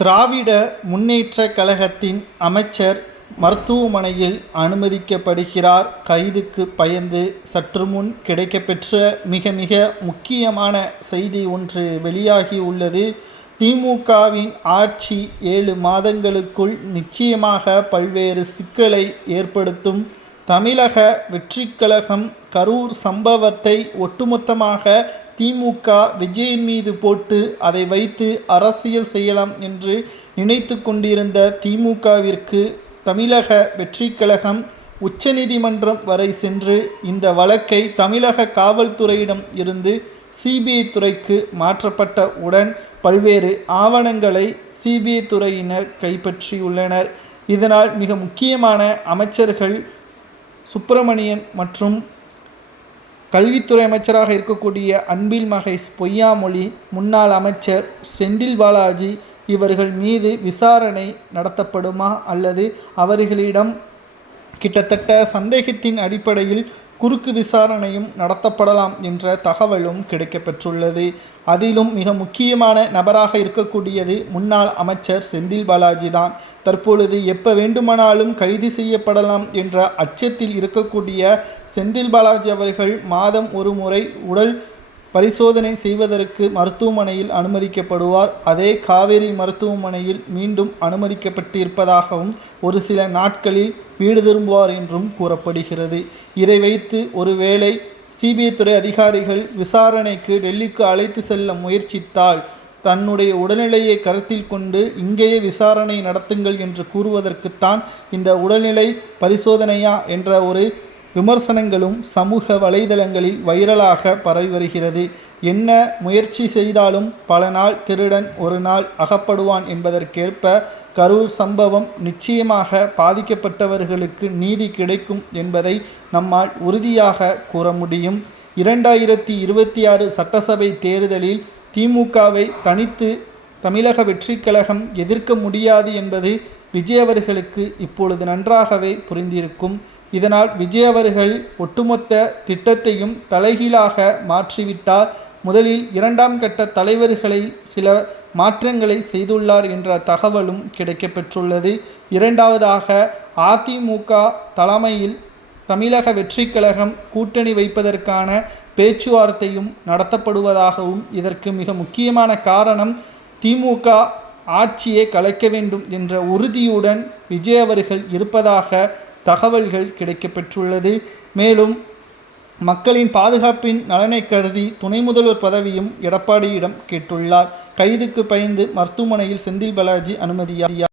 திராவிட முன்னேற்றக் கழகத்தின் அமைச்சர் மருத்துவமனையில் அனுமதிக்கப்படுகிறார். கைதுக்கு பயந்து சற்று முன் கிடைக்கப்பெற்ற மிக மிக முக்கியமான செய்தி ஒன்று வெளியாகி உள்ளது. திமுகவின் ஆட்சி 7 மாதங்களுக்குள் நிச்சயமாக பல்வேறு சிக்கலை ஏற்படுத்தும். தமிழக வெற்றிக்கழகம் கரூர் சம்பவத்தை ஒட்டுமொத்தமாக திமுக விஜயின் மீது போட்டு அதை வைத்து அரசியல் செய்யலாம் என்று நினைத்து கொண்டிருந்த திமுகவிற்கு தமிழக வெற்றிக்கழகம் உச்சநீதிமன்றம் வரை சென்று இந்த வழக்கை தமிழக காவல்துறையிடம் இருந்து சிபிஐ துறைக்கு மாற்றப்பட்ட உடன் பல்வேறு ஆவணங்களை சிபிஐ துறையினர் கைப்பற்றியுள்ளனர். இதனால் மிக முக்கியமான அமைச்சர்கள் சுப்பிரமணியன் மற்றும் கல்வித்துறை அமைச்சராக இருக்கக்கூடிய அன்பில் மகேஷ் பொய்யாமொழி, முன்னாள் அமைச்சர் செந்தில் பாலாஜி இவர்கள் மீது விசாரணை நடத்தப்படுமா அல்லது அவர்களிடம் கிட்டத்தட்ட சந்தேகத்தின் அடிப்படையில் குறுக்கு விசாரணையும் நடத்தப்படலாம் என்ற தகவலும் கிடைக்கப்பெற்றுள்ளது. அதிலும் மிக முக்கியமான நபராக இருக்கக்கூடியது முன்னாள் அமைச்சர் செந்தில் பாலாஜி தான். தற்பொழுது எப்போ வேண்டுமானாலும் கைது செய்யப்படலாம் என்ற அச்சத்தில் இருக்கக்கூடிய செந்தில் பாலாஜி அவர்கள் மாதம் ஒரு முறை உடல் பரிசோதனை செய்வதற்கு மருத்துவமனையில் அனுமதிக்கப்படுவார். அதே காவேரி மருத்துவமனையில் மீண்டும் அனுமதிக்கப்பட்டிருப்பதாகவும் ஒரு சில நாட்களில் வீடு திரும்புவார் என்றும் கூறப்படுகிறது. இதை வைத்து ஒருவேளை சிபிஐ துறை அதிகாரிகள் விசாரணைக்கு டெல்லிக்கு அழைத்து செல்ல முயற்சித்தால் தன்னுடைய உடல்நிலையை கருத்தில் கொண்டு இங்கேயே விசாரணை நடத்துங்கள் என்று கூறுவதற்குத்தான் இந்த உடல்நிலை பரிசோதனையா என்ற ஒரு விமர்சனங்களும் சமூக வலைதளங்களில் வைரலாக பரவி வருகிறது. என்ன முயற்சி செய்தாலும் பல நாள் திருடன் ஒரு நாள் அகப்படுவான் என்பதற்கேற்ப கரூர் சம்பவம் நிச்சயமாக பாதிக்கப்பட்டவர்களுக்கு நீதி கிடைக்கும் என்பதை நம்மால் உறுதியாக கூற முடியும். 2026 சட்டசபை தேர்தலில் திமுகவை தனித்து தமிழக வெற்றிக்கழகம் எதிர்க்க முடியாது என்பது விஜய் அவர்களுக்கு இப்பொழுது நன்றாகவே புரிந்திருக்கும். இதனால் விஜய் அவர்கள் ஒட்டுமொத்த திட்டத்தையும் தலைகீழாக மாற்றிவிட்டார். முதலில் 2ஆம் கட்ட தலைவர்களை சில மாற்றங்களை செய்துள்ளார் என்ற தகவலும் கிடைக்கப்பெற்றுள்ளது. இரண்டாவதாக அதிமுக தலைமையில் தமிழக வெற்றிக்கழகம் கூட்டணி வைப்பதற்கான பேச்சுவார்த்தையும் நடத்தப்படுவதாகவும் இதற்கு மிக முக்கியமான காரணம் திமுக ஆட்சியை கலைக்க வேண்டும் என்ற உறுதியுடன் விஜய் அவர்கள் இருப்பதாக தகவல்கள் கிடைக்கப்பெற்றுள்ளது. மேலும் மக்களின் பாதுகாப்பின் நலனை கருதி துணை முதல்வர் பதவியும் எடப்பாடியிடம் கேட்டுள்ளார். கைதுக்கு பயந்து மருத்துவமனையில் செந்தில் பாலாஜி அனுமதியா